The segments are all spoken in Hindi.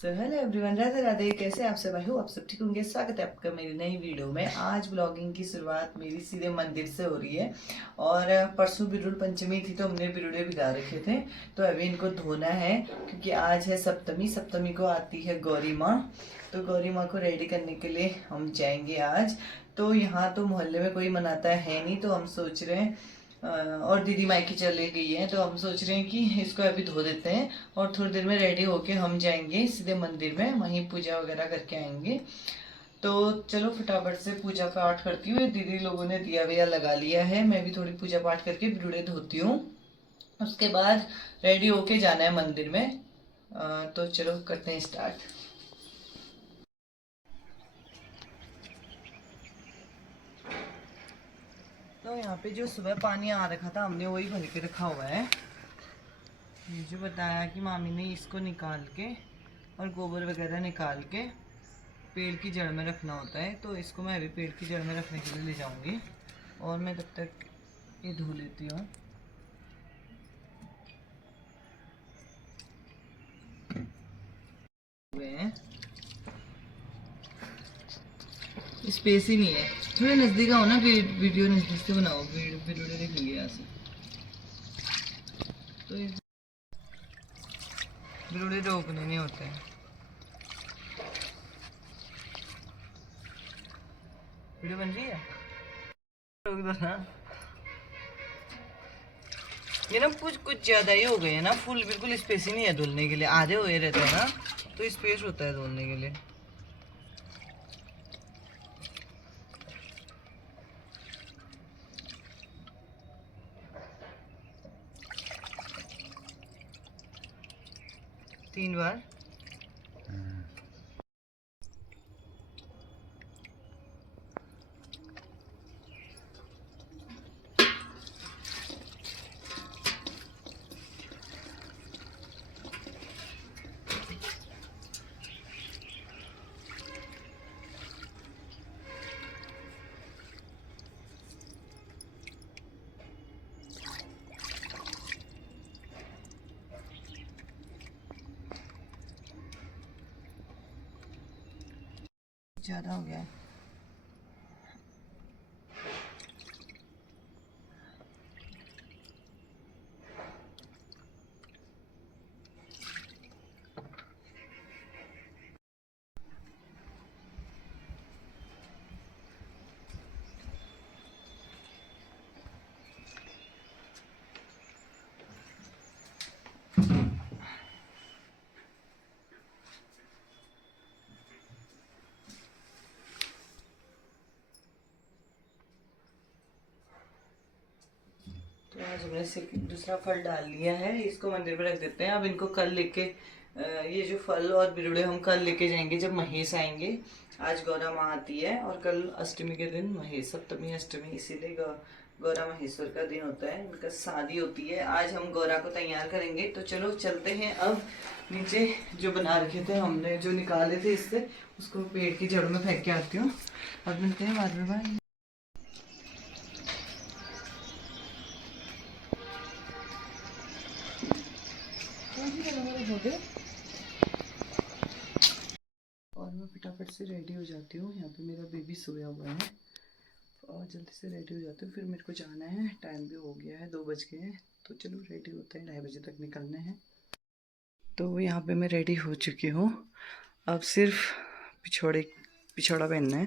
Hello everyone, Radhe Radhe. कैसे आप सब? आई हो आप सब ठीक होंगे। स्वागत है आपका मेरी नई वीडियो में। आज ब्लॉगिंग की शुरुआत मेरी सीधे मंदिर से हो रही है। और परसों बिरुड़ पंचमी थी तो हमने बिरुड़े भिगा रखे थे, तो अभी इनको धोना है क्योंकि आज है सप्तमी। सप्तमी को आती है गौरी माँ, तो गौरी माँ को रेडी करने के लिए हम जाएंगे आज। तो यहाँ तो मोहल्ले में कोई मनाता है नहीं, तो हम सोच रहे हैं और दीदी मायके चले गई है, तो हम सोच रहे हैं कि इसको अभी धो देते हैं और थोड़ी देर में रेडी होके हम जाएंगे सीधे मंदिर में, वहीं पूजा वगैरह करके आएंगे। तो चलो फटाफट से पूजा पाठ करती हूँ। दीदी लोगों ने दिया विया लगा लिया है, मैं भी थोड़ी पूजा पाठ करके बिरुड़े धोती हूँ। उसके बाद रेडी होके जाना है मंदिर में। तो चलो करते हैं स्टार्ट। तो यहाँ पे जो सुबह पानी आ रखा था हमने वही भर के रखा हुआ है। मुझे बताया कि मामी ने इसको निकाल के और गोबर वगैरह निकाल के पेड़ की जड़ में रखना होता है, तो इसको मैं अभी पेड़ की जड़ में रखने के लिए ले जाऊंगी और मैं तब तक ये धो लेती हूँ। स्पेस ही नहीं है, थोड़े नज़दीक आओ ना, वीडियो नज़दीक से बनाओ, वीडियो देखेंगे यहाँ से। तो बिरुड़े रोकने नहीं होते हैं। वीडियो बन रही है, रोक दो ना। ये ना कुछ ज़्यादा ही हो गए हैं ना, फुल बिल्कुल स्पेस ही नहीं है धुलने के लिए। आधे हुए रहते हैं ना तो स्पेस होता है धुलने के लिए। तीन बार ज़्यादा हो गया है। तो आज हमने दूसरा फल डाल लिया है, इसको मंदिर में रख देते हैं। अब इनको कल लेके ये जो फल और बिरुड़े हम कल लेके जाएंगे जब महेश आएंगे। आज गौरा माँ आती है और कल अष्टमी के दिन महेश, सप्तमी अष्टमी, इसीलिए गौरा महेश्वर का दिन होता है, उनका शादी होती है। आज हम गौरा को तैयार करेंगे। तो चलो चलते हैं। अब नीचे जो बना रखे थे हमने, जो निकाले थे इससे, उसको पेड़ की जड़ में फेंक के आती हूँ। अब मिलते हैं बाद में। और मैं फटाफट से रेडी हो जाती हूँ। यहाँ पे मेरा बेबी सोया हुआ है और जल्दी से रेडी हो जाती हूँ, फिर मेरे को जाना है। टाइम भी हो गया है, 2 बज गए हैं। तो चलो रेडी होते हैं, 2:30 बजे तक निकलने हैं। तो यहाँ पे मैं रेडी हो चुकी हूँ। अब सिर्फ पिछौड़ा पहनना है।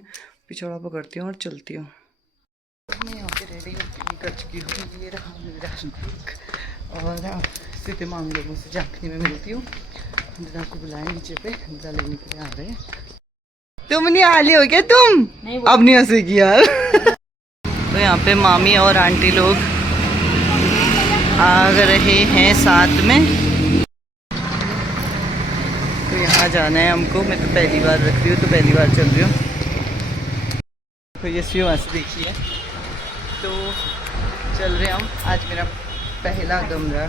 पिछौड़ा पकड़ती हूँ और चलती हूँ। मैं यहाँ पे रेडी कर चुकी हूँ। ये रहा मेरा लुक। और सीधे मामी लोगों से झांकनी में मिलती हूँ। इंदिरा को बुलाए नीचे पे, इंदिरा लेने के लिए आ रहे हैं। तुम नहीं आली हो क्या? तुम नहीं, अब नहीं हंसेगी यार। तो यहाँ पे मामी और आंटी लोग आ रहे हैं साथ में। तो यहाँ जाना है हमको। मैं तो पहली बार रख रही हूँ, तो पहली बार चल रही हूँ। तो ये सी वहाँ से देखिए। तो चल रहे हम। आज मेरा पहला गमरा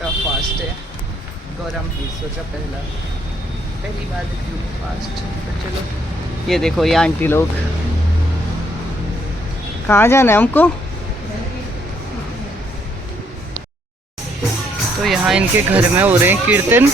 का फास्ट है, गौरा महेश्वर का पहली बार फास्ट। तो चलो, ये देखो ये आंटी लोग। कहाँ जाना है हमको? तो यहाँ इनके घर में हो रहे हैं कीर्तन।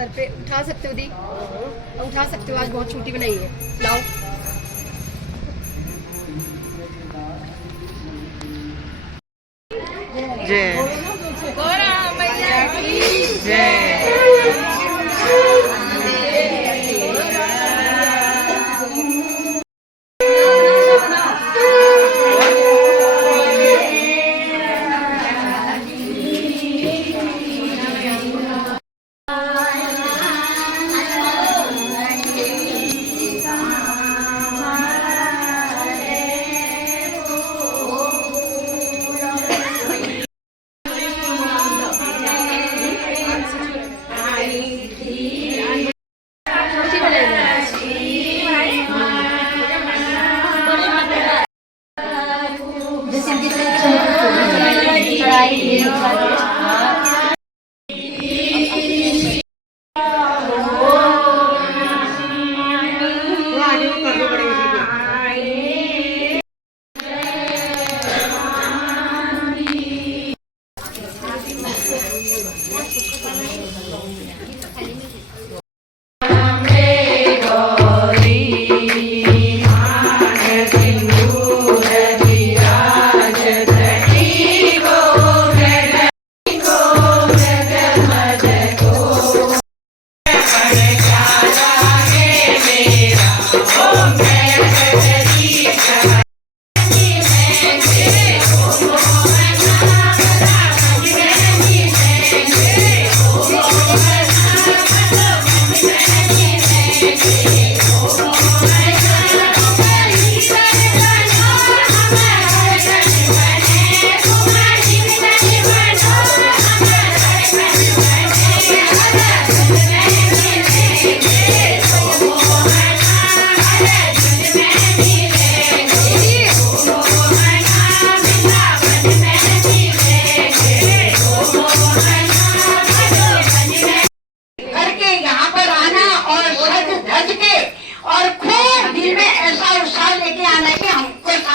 सर पे उठा सकते हो दी, उठा सकते हो। आज बहुत छोटी बनाई है, लाओ। जय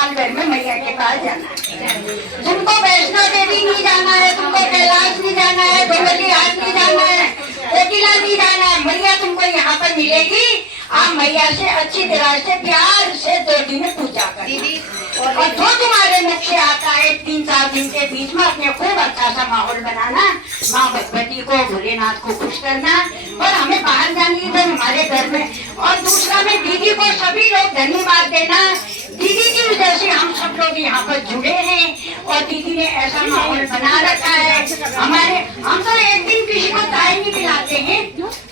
साल भर में मैया के पास जाना है। तुमको वैष्णो देवी नहीं जाना है, तुमको कैलाश नहीं जाना है, भगवती हाट नहीं जाना है, कोकिला नहीं जाना है, मैया तुमको यहाँ पर मिलेगी। आप मैया से अच्छी तरह से प्यार से 2 दिन पूजा कर दीदी और जो तुम्हारे मुख से आता है 3-4 दिन के बीच में अपने खूब अच्छा सा माहौल बनाना, माँ भगवती को भोलेनाथ को खुश करना और हमें बाहर जाने दो हमारे घर में। और दूसरा में दीदी को सभी लोग धन्यवाद देना, दीदी की वजह से हम सब लोग यहाँ पर जुड़े हैं और दीदी ने ऐसा माहौल बना रखा है। हमारे हम तो एक दिन किसी को चाय नहीं पिलाते हैं,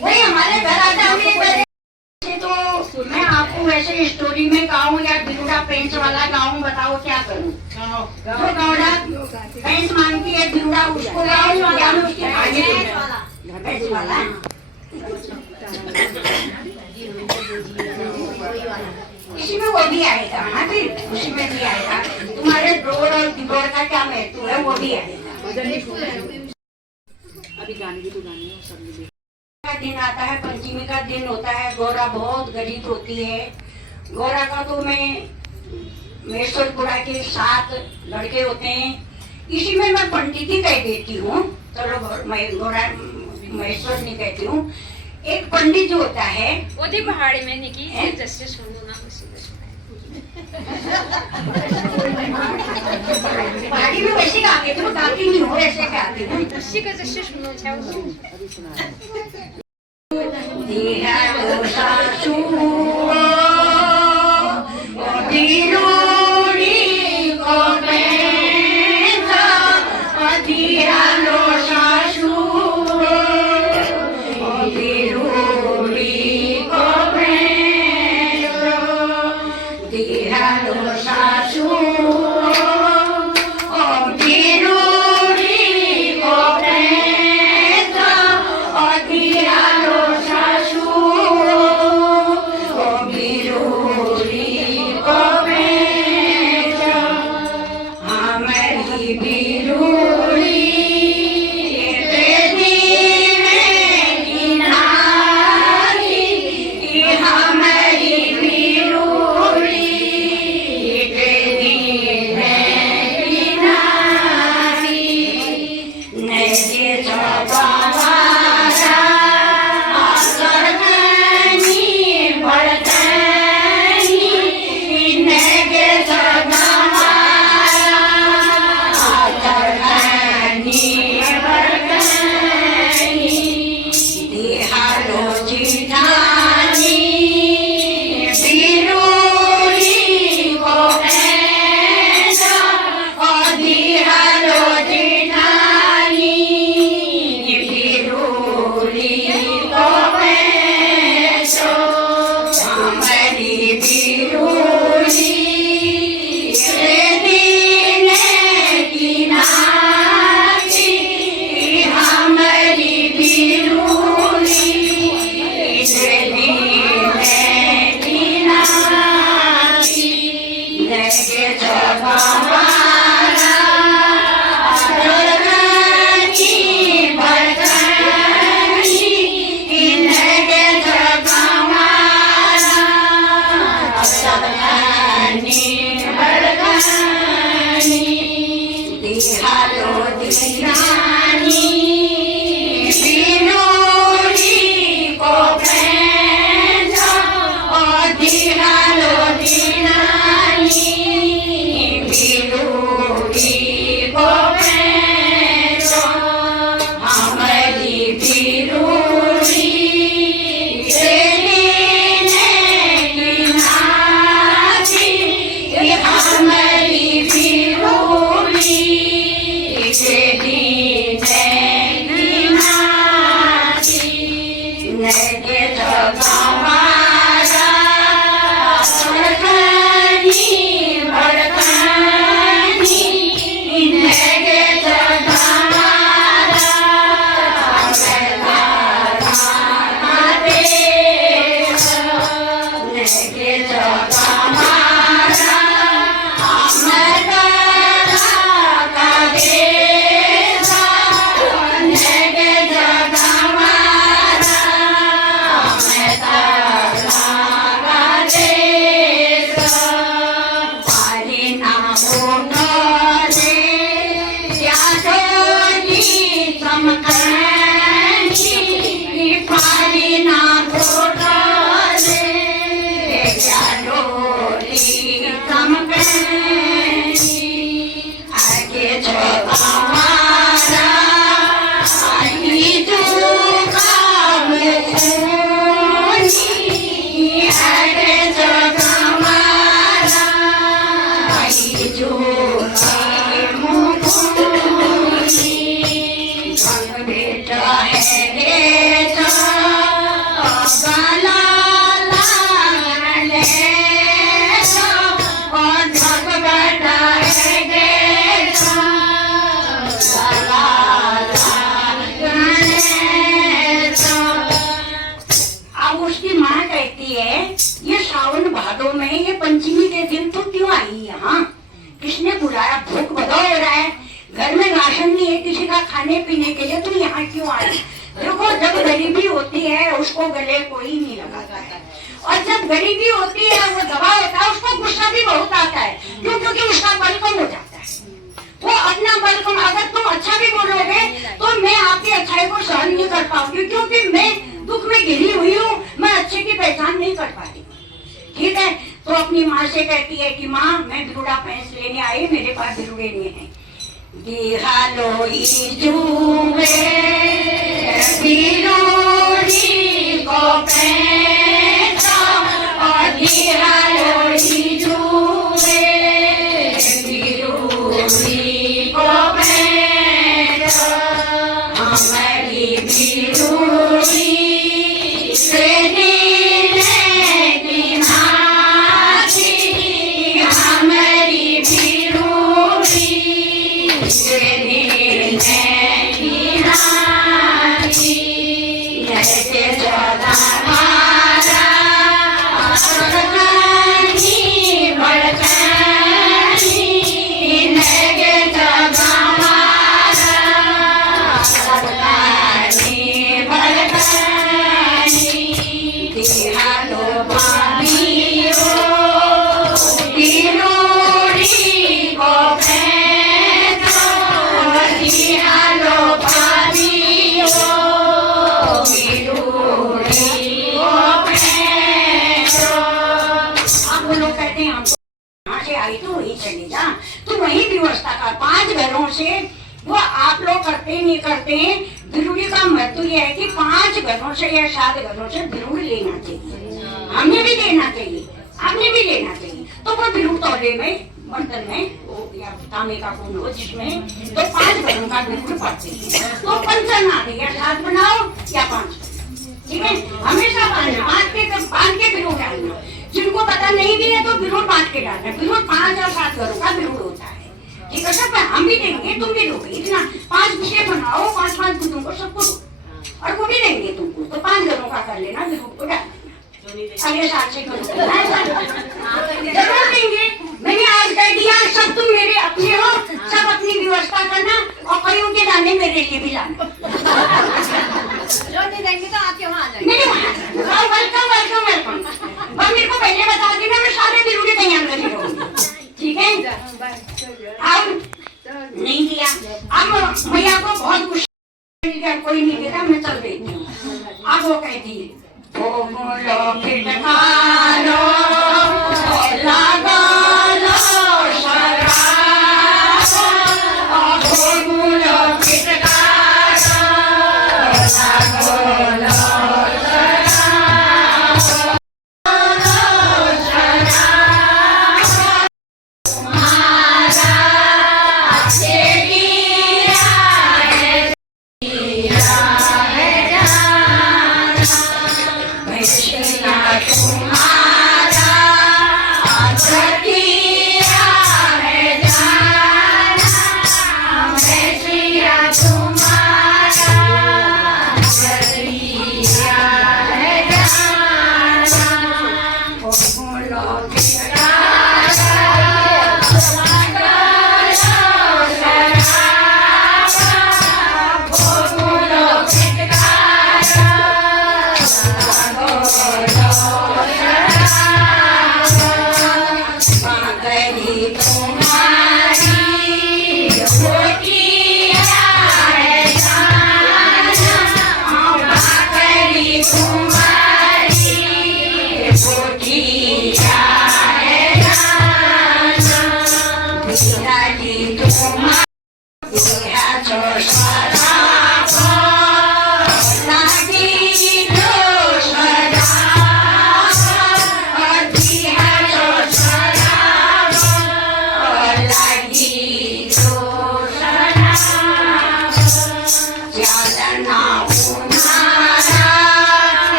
वही हमारे घर आता हमें। तो मैं आपको वैसे स्टोरी में गाऊं या बिरुड़ा पेंच वाला गाऊं, बताओ क्या करूं? जो गौड़ा पेंच मांगती है बिरुड़ा उसको गाऊं या उसके आगे पेंच वाला? इसी में वो भी आएगा। हाँ जी, उसी में भी आएगा। तुम्हारे ड्रोर और बिगोड़ का क्या महत्व है वो भी आएगा। अभी गाने भी तो गाने हैं सब मिले। का दिन आता है, पंचमी का दिन होता है, गौरा बहुत गरीब होती है। गौरा का तो मैं महेश्वरपुरा के 7 लड़के होते हैं, इसी में मैं पंडित ही कह देती हूँ। चलो मैं गौरा महेश्वर नहीं कहती हूँ। एक पंडित जो होता है ओदी पहाड़ी में निकी जैसे सुनो ना पहाड़ी में वैसे गाती हूँ, गाती नहीं हूँ, ऐसे गाती हूँ। उसी का जैसे सुनो चाहो उसकी माँ कहती है ये सावन भादों में ये पंचमी के दिन तो क्यों आई यहाँ? किसने बुलाया? भूख भगा हो रहा है, घर में राशन नहीं है किसी का खाने पीने के लिए, तो यहाँ क्यों आई? देखो, जब गरीबी होती है उसको गले कोई नहीं लगाता है, और जब गरीबी होती है वो दबा होता है उसको गुस्सा भी बहुत आता है। क्यों? क्योंकि उसका बल कम हो जाता है, वो अपना बल कम। अगर तुम अच्छा भी बोलोगे तो मैं आपकी अच्छाई को सहन नहीं कर पाऊंगी, क्योंकि मैं दुख में घिरी हुई हूँ, मैं अच्छे की पहचान नहीं कर पाती। ठीक है, तो अपनी माँ से कहती है कि माँ मैं बिरुड़ा भैंस लेने आई, मेरे पास बिरुड़े नहीं है। दिहालो जुए बिरुड़ी को पैसा, और दिहालो जुए बिरुड़ी को पैसा, हमारी बिरुड़ी से आई तो वही चली जा, तू वही व्यवस्था कर। 5 घरों से वो आप लोग करते नहीं करते हैं। बिरुड़ी का महत्व ये है कि 5 घरों से या 7 घरों से बिरुड़ लेना चाहिए, हमें भी लेना चाहिए, आपने भी लेना चाहिए। तो वो बिरुड़ तौले में बर्तन में वो या तांबे का कुंड हो जिसमें तो 5 घरों का बिरुड़ पड़ते हैं, तो पंचन आ गई, या 7 बनाओ या 5, ठीक है। हमेशा बांध के बिरुड़ डालना। जिनको पता नहीं भी है तो बिरुड़ बांट के डालना। बिरुड़ 5 और 7 घरों का बिरुड़ होता है, ठीक है। सब हम भी देंगे, तुम भी दोगे। इतना 5 विषय बनाओ, 5-5 बुद्धों को सबको दो, और वो भी देंगे तुमको। तो 5 घरों का कर लेना, बिरुड़ को डालना। अगले साल से करो, जरूर देंगे। मैंने आज कह दिया, सब तुम मेरे अपने हो, सब अपनी व्यवस्था करना, और कईयों के दाने मेरे लिए भी लाना। जो नहीं देंगे तो आपके वहाँ आ जाएंगे। नहीं, वेलकम वेलकम वेलकम। बस मेरे को पहले बता देना, मैं सारे बिरुड़े तैयार कर लूँगी, ठीक है। अब नहीं दिया, अब भैया को बहुत खुशी, कोई नहीं देता, मैं चल देती हूँ। अब वो कहती है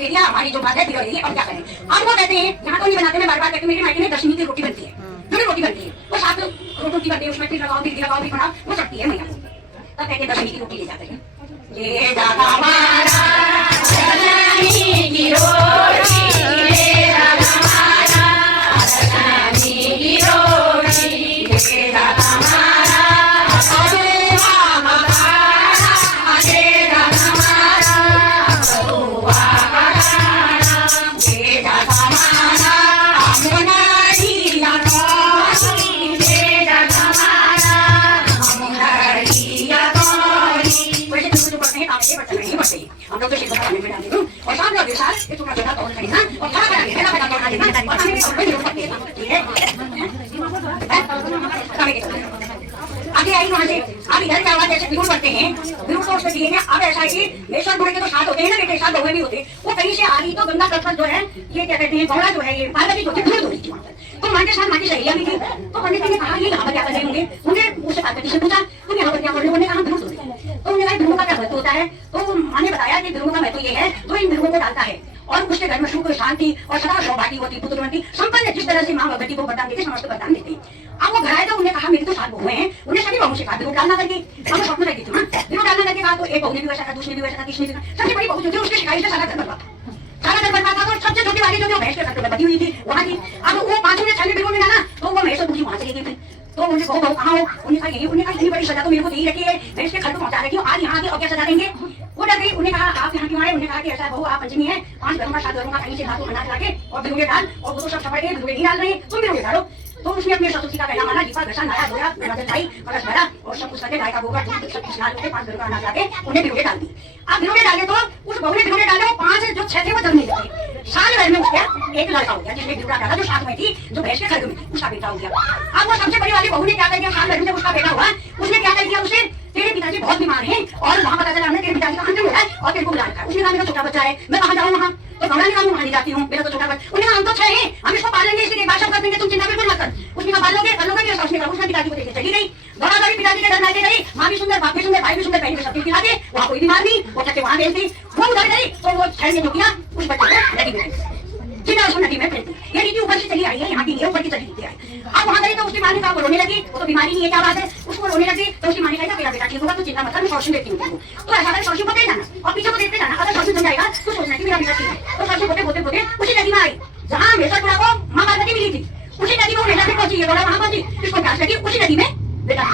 दे दिया, हमारी जो बात है बिगड़ गई है, अब क्या करें। अब वो कहते हैं यहाँ तो नहीं बनाते, मैं बार बार कहती हूँ मेरे मायके में दशमी की रोटी बनती है, जो भी रोटी बनती है वो साथ रोटी बनती है, उसमें फिर लगाओ फिर लगाओ फिर बनाओ, वो सकती है मैया। तब कहते हैं दशमी की रोटी ले जाते हैं, ये दादा हमारा दशमी की रोटी, ये दादा हमारा दशमी की रोटी, ये दादा हमारा करुआ मखाना, ये दादा हमारा करुआ मखाना, ये दादा हमारा अमनरिया तोरी, ये दादा हमारा अमनरिया तोरी। वैसे जो करते हैं काम के बर्तन नहीं बढ़ते, हम लोग तो शिल्प बनाने में डालते हैं और साथ में साथ ये टुकड़ा छोटा तोड़ लेना और खड़ा करा के पहला तोड़ देना और हमें भी थोड़ी जरूरत है आगे आई वहां से। अब इधर क्या हुआ, जैसे बिरुल बढ़ते हैं, बिरुल तो उसमें दिए हैं। अब ऐसा है कि मेषर बुढ़े के तो साथ होते हैं ना, बेटे साथ बहुए भी होते, वो कहीं से आ रही तो गंगा तट पर जो है ये क्या कहते हैं घोड़ा जो है ये पार्वती जो थी धूल धोरी थी वहां पर, तो मां के साथ मां की सहेलियां भी थी। तो पंडित जी ने कहा ये यहाँ पर क्या कर रहे होंगे, उन्हें उससे पार्वती से पूछा तुम यहाँ पर क्या कर रहे हो, उन्होंने कहा बिरुल धोरी। तो उन्होंने कहा बिरुल का क्या महत्व होता है, तो मां ने बताया कि बिरुल का महत्व ये है तो इन बिरुलों को डालता है और उसके घर में सुख शांति और सदा सौभाग्य होती, पुत्रवंती संपन्न, जिस तरह से मां भगवती को वरदान देती समस्त वरदान देती। अब वो घर आए तो उन्हें कहा मेरी तो 7 बहुएं हैं, उन्हें सभी बहुओं से कहा बिरुल डालना करके। अब वो स्वप्न रहती थी ना, बिरुल डालना करके कहा तो एक बहू ने भी वैसा कहा, दूसरी भी वैसा कहा, तीसरी भी, सबसे बड़ी बहू जो थी उसके शिकायत से सारा घर बर्बाद था। तो सबसे छोटी वाली जो भैंस के घर पर बनी हुई थी वहां की। अब वो 5 ने 6 बिरुल में डाला तो वो भैंस दूसरी वहां चली गई थी। तो उन्हें बहू बहू कहाँ हो, उन्हें कहा यही, उन्हें कहा इतनी बड़ी सजा तो मेरे को दे ही रखी है, भैंस के घर को पहुंचा रखी हो, आज यहाँ आके और क्या सजा देंगे। वो डर गई, उन्हें कहा आप यहाँ क्यों आए, उन्हें कहा कि ऐसा बहू आप पंचमी है, 5 घरों का 7 घरों का कहीं से धातु अनाज लाके और बिरुले डाल, और वो तो सब सफर गए, बिरुले नहीं डाल रहे, तुम बिरुले डालो। तो उसने अपने ससुर का कहना माना, दीपा घसा नया धोया, नजर लाई, कलश भरा और सब कुछ करके गाय का गोबर दूध सब कुछ डाल के 5 घरों का अनाज लाके उन्हें बिरुले डाल दी। अब बिरुले डाले तो उस बहू ने बिरुले डाले, 5 जो 6 थे वो जल नहीं लगे। साल भर में उसका एक लड़का हो गया, जिसने बिरुला डाला जो साथ में थी, जो भैंस के घर में थी, उसका बेटा हो गया। अब वो सबसे बड़ी वाली बहू ने क्या कर दिया, साल भर में जब उसका बेटा हुआ उसने क्या कर दिया, उसे तेरे पिताजी बहुत बीमार हैं और वहाँ पता चला हमने तेरे पिताजी का अंतिम हो रहा है और तेरे को बुला रखा है। उसने कहा मेरा छोटा बच्चा है, मैं कहाँ जाऊँ वहाँ, तो घबरा नहीं, वहाँ नहीं जाती हूँ, मेरा तो छोटा बच्चा। उन्होंने कहा हम तो 6 हैं, हम इसको पालेंगे, इसकी देखभाल सब कर देंगे, तुम चिंता बिल्कुल मत कर। उसने कहा पालोगे कर लोगे, उसने कहा उसने पिताजी को देखे चली गई, दौड़ा दौड़ी पिताजी के घर में गई, माँ भी सुंदर, बाप भी सुंदर, भाई भी सुंदर, बहन भी सब खिला के, वहाँ कोई बीमार नहीं, वो चक्के वहाँ गई थी, वो उधर गई तो वो 6 ने जो किया उस बच्चे को नदी में सीधा उसको नदी में फेंक दी। ये नीति ऊपर से चली आई है, यहाँ की नहीं ऊपर की चली नीति आई। अब वहाँ गई तो उसकी माँ ने कहा वो रोने लगी, वो तो बीमारी नहीं है क्या बात है, उसको रोने लगी तो उसकी माँ ने कहा मेरा बेटा ठीक होगा, तू चिंता मत कर, मैं सॉल्यूशन देती हूँ। तो ऐसा कर सॉल्यूशन को दे जाना और पीछे को देखते जाना, अगर सॉल्यूशन बन जाएगा तो सोचना कि मेरा बेटा ठीक है। तो सॉल्यूशन होते होते होते उसी नदी में आई जहाँ मेषर बुढ़ा को माँ पार्वती मिली थी, उसी नदी में मेषर पहुंची, ये बोला वहाँ पहुंची, इसको प्यास लगी, उसी नदी में बेटा।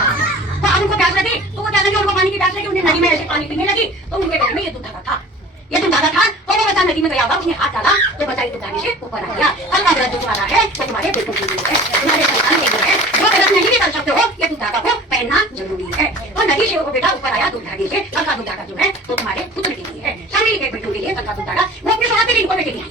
तो अब उनको प्यास लगी तो वो क्या लगी, उनको पानी की प्यास लगी, उन्हें नदी में ऐसे पानी पीने लगी तो उनके पेट में ये दूध था, ये दूध था। तो वो बच्चा नदी में गया होगा, उसने हाथ डाला तो बच्चा दूध डालने से ऊपर आ गया। अल्लाह का दूध वाला है तो तुम्हारे पेटों के लिए है, तुम्हारे संतान के लिए है, जो गलत नहीं भी कर सकते हो, ये दूध धागा को पहनना जरूरी है। तो नदी से वो बेटा ऊपर आया दूध धागे से, हल्का दूध धागा जो है तो तुम्हारे पुत्र के लिए है, सभी के बेटों के लिए हल्का दूध धागा, वो अपने स्वाद के लिए बेटे के लिए।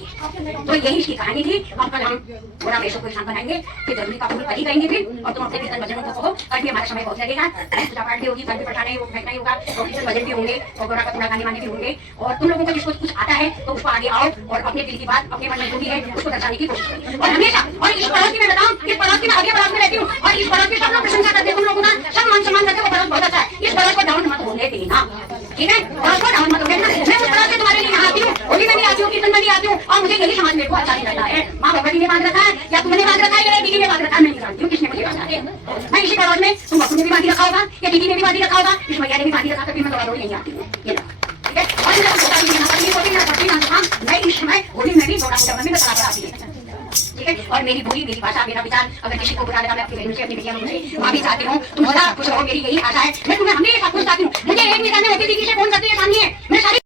तो यही इसकी कहानी थी। अब कल हम पूरा मेषों को शांत बनाएंगे, फिर जरूरी का फूल परी करेंगे फिर, और तुम अपने कीर्तन भजनों को कहो। कल भी हमारा समय बहुत लगेगा, पूजा पाठ भी होगी, घर भी पठाना ही फेंकना ही होगा, और कीर्तन भजन भी होंगे और गोरा का पूरा गाने वाने भी होंगे। और तुम लोगों को जिसको कुछ आता है तो उसको आगे आओ और अपने दिल की बात, अपने मन में जो भी है उसको दर्शाने की कोशिश करो। और हमेशा, और इस पड़ोस की मैं बताऊं, इस पड़ोस की मैं आगे पड़ोस में रहती हूँ और इस पड़ोस की सब लोग प्रशंसा करते हैं, तुम लोगों का सब मान सम्मान करते, वो पड़ोस बहुत अच्छा है। इस पड़ोस को डाउन मत होने देना, ठीक है, पड़ोस को डाउन मत होने देना। मैं उस पड़ोस से तुम्हारे लिए यहाँ आती हूँ, होली में भी आती हूँ, कीर्तन में भी आती हूँ, और मुझे यही समाज मेरे को अच्छा नहीं लगता है। माँ भगवती ने बांध रखा है या तुमने बांध रखा है या दीदी ने बांध रखा है, मैं नहीं जानती हूँ किसने मुझे बांधा है। मैं इसी पड़ोस में तुम बच्चों ने भी बांधी रखा होगा या दीदी ने भी बांधी रखा होगा, इस मैया ने भी बांधी रखा, कभी मैं दौड़ा दौड़ी नहीं आती हूँ, ये ना, ठीक है। और मैं इस समय होली में भी दौड़ा दौड़ा में बता आती है, ठीक है। और मेरी बोली, मेरी भाषा, मेरा विचार अगर किसी को बुरा लगा, मैं अपनी बहनों से, अपनी बेटियों से माफी चाहती हूँ। तुम सदा खुश रहो, मेरी यही आशा है। मैं तुम्हें हमेशा खुश चाहती हूँ। मुझे एक भी जाने होती दीदी से फोन करती है, सामने है मैं सारी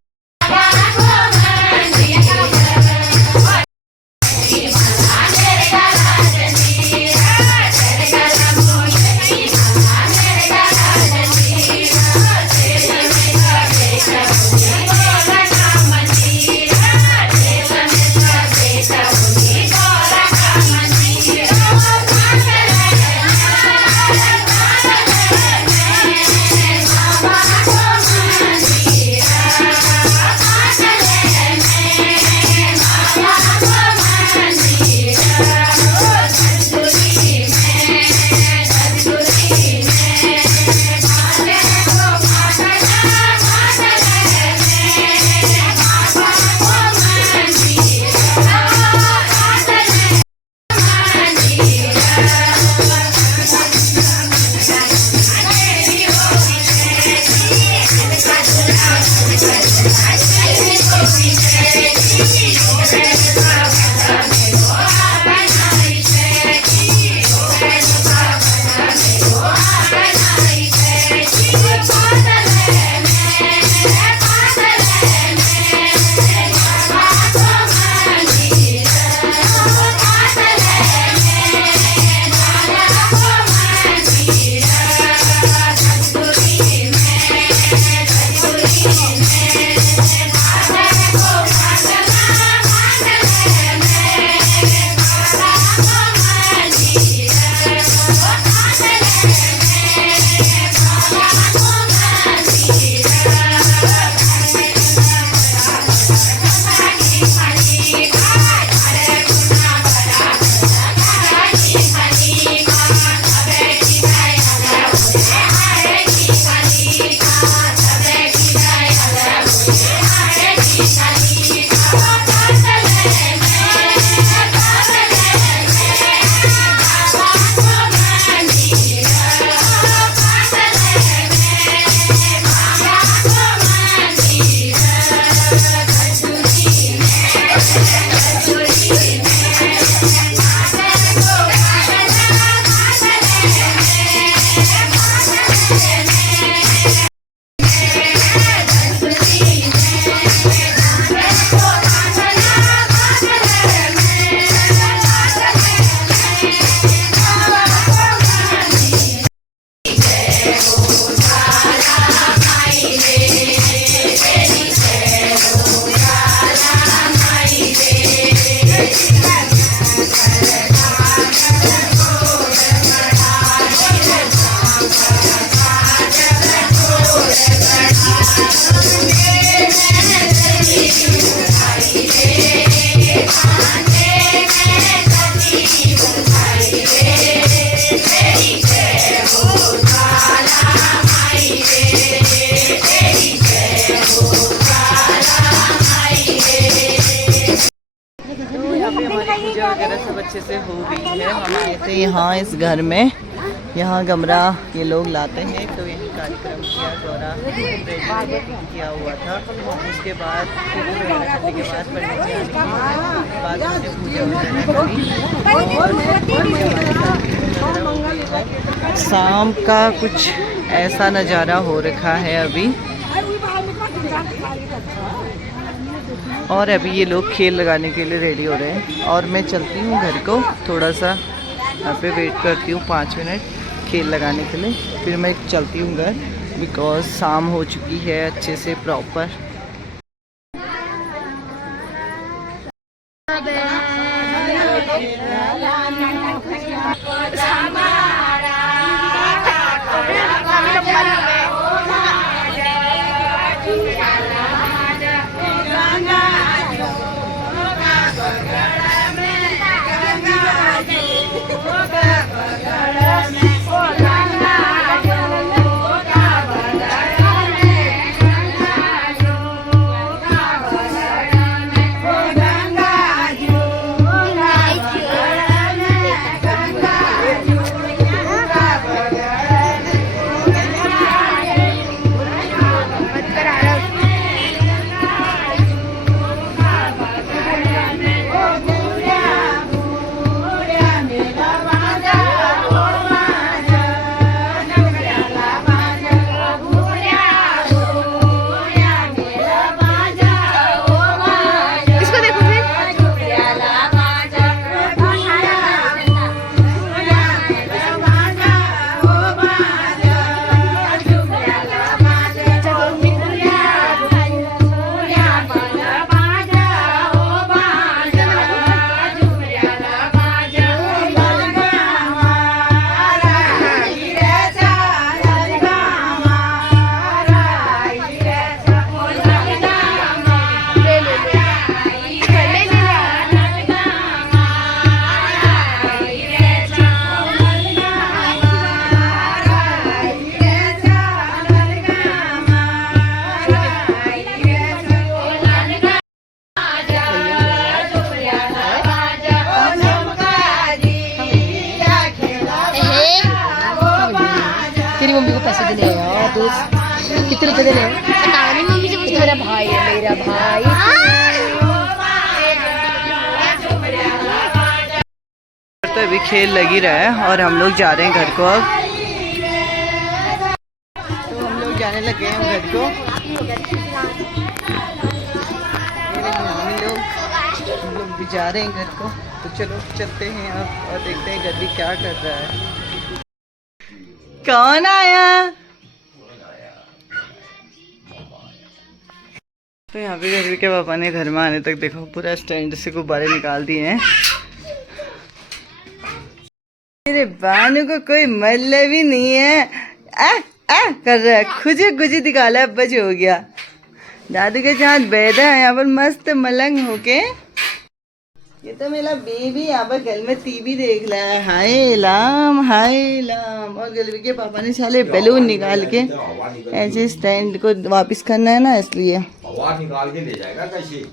पूजा वगैरह सब अच्छे से हो गई है। हम आए थे यहाँ इस घर में, यहाँ गमरा ये लोग लाते हैं, तो यही कार्यक्रम किया, गौरा किया हुआ था। उसके बाद पंडित जी आने के बाद हमने पूजा वगैरह करी। शाम का कुछ ऐसा नज़ारा हो रखा है अभी, और अभी ये लोग खेल लगाने के लिए रेडी हो रहे हैं। और मैं चलती हूँ घर को, थोड़ा सा यहाँ पे वेट करती हूँ 5 मिनट खेल लगाने के लिए, फिर मैं चलती हूँ घर, बिकॉज शाम हो चुकी है अच्छे से प्रॉपर। तेरी मम्मी को पैसे देने आया दोस्त, कितने रुपए देने? पता नहीं, मम्मी से पूछ, मेरा भाई है, मेरा भाई। खेल लगी रहा है और हम लोग जा रहे हैं घर को अब। तो हम लोग जाने लगे हैं घर को। हम लोग भी जा रहे हैं घर को। तो चलो चलते हैं अब और देखते हैं गर्वी क्या कर रहा है। कौन आया? तो यहाँ पे गर्वी के पापा ने घर में आने तक देखो पूरा स्टैंड से गुब्बारे निकाल दिए हैं। मेरे बानू को कोई मतलब ही नहीं है। कर रहा है खुजी खुजी दिखाला बज हो गया। दादू के साथ बैठा है यहाँ पर मस्त मलंग होके। ये तो मेरा बेबी यहाँ पर घर में टीवी देख रहा है। हाय लाम। और गर्वी के पापा ने साले बैलून निकाल के ऐसे स्टैंड को वापस करना है ना, इसलिए हवा निकाल के ले जाएगा कैसे?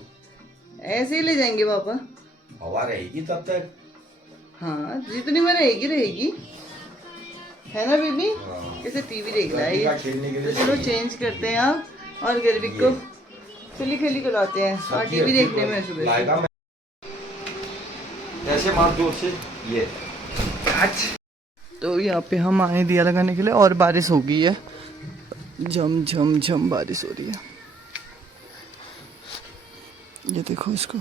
ऐसे ही ले जाएंगे पापा। हवा रहेगी तब तक। हाँ जितनी में रहेगी है ना बेबी। कैसे टीवी देख रहा है ये। खेलने के तो लिए चलो चेंज करते हैं आप और गर्वी को चली खेली को लाते हैं और टीवी देखने में सुबह लाएगा मैं। ऐसे मार जोर से ये। तो यहाँ पे हम आए दिया लगाने के लिए और बारिश हो गई है। झम झम झम बारिश हो रही है। ये देखो इसको।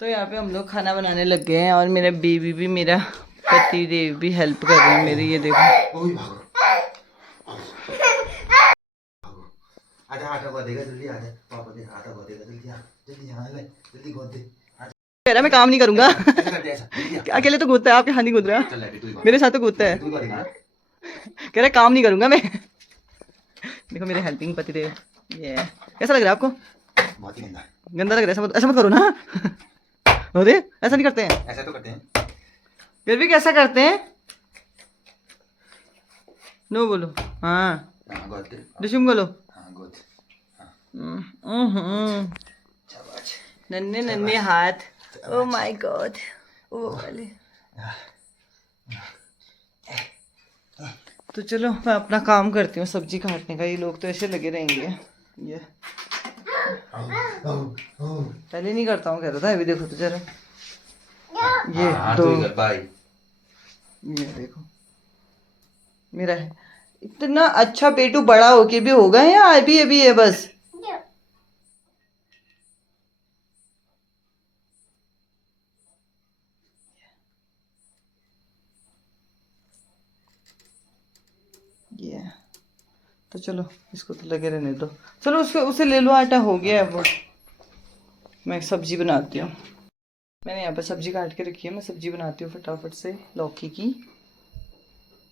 तो यहाँ पे हम लोग खाना बनाने लग गए हैं और मेरा बेबी भी मेरा पति देव भी हेल्प कर रहे हैं मेरी। ये देखो आजा आटा गोदेगा जल्दी आजा। पापा दे आटा गोदेगा जल्दी आ जल्दी आ ले जल्दी गोद दे। कह रहा मैं काम नहीं करूंगा। ऐसा अकेले तो कूदता है, आपके हाथ नहीं कूद रहा। चल तू मेरे साथ तो कूदता है। तू गोदेगा। कह रहा काम नहीं करूंगा मैं। देखो मेरे हेल्पिंग पति देव। ये कैसा लग रहा है आपको? बहुत ही गंदा। गंदा लग रहा है। ऐसा मत करो ना। अरे ऐसा नहीं करते हैं। ऐसा तो करते हैं। फिर भी कैसा करते हैं? नो बोलो। हाँ हां गोद दे। डिशुम बोलो। हां गोद। शाबाश। नन्हे नन्हे हाथ। Oh my God. ओ वाले। तो चलो मैं अपना काम करती हूँ सब्जी काटने का। ये लोग तो ऐसे लगे रहेंगे। ये पहले नहीं करता हूँ कह रहा था। अभी देखो तो जरा ये तो तो भाई ये देखो मेरा है। इतना अच्छा पेटू बड़ा होके भी होगा या अभी अभी है बस? ये तो चलो इसको तो लगे रहने दो। चलो उसको उसे ले लो, आटा हो गया है वो। मैं सब्जी बनाती हूँ। मैंने यहाँ पर सब्जी काट के रखी है। मैं सब्जी बनाती हूँ फटाफट से लौकी की।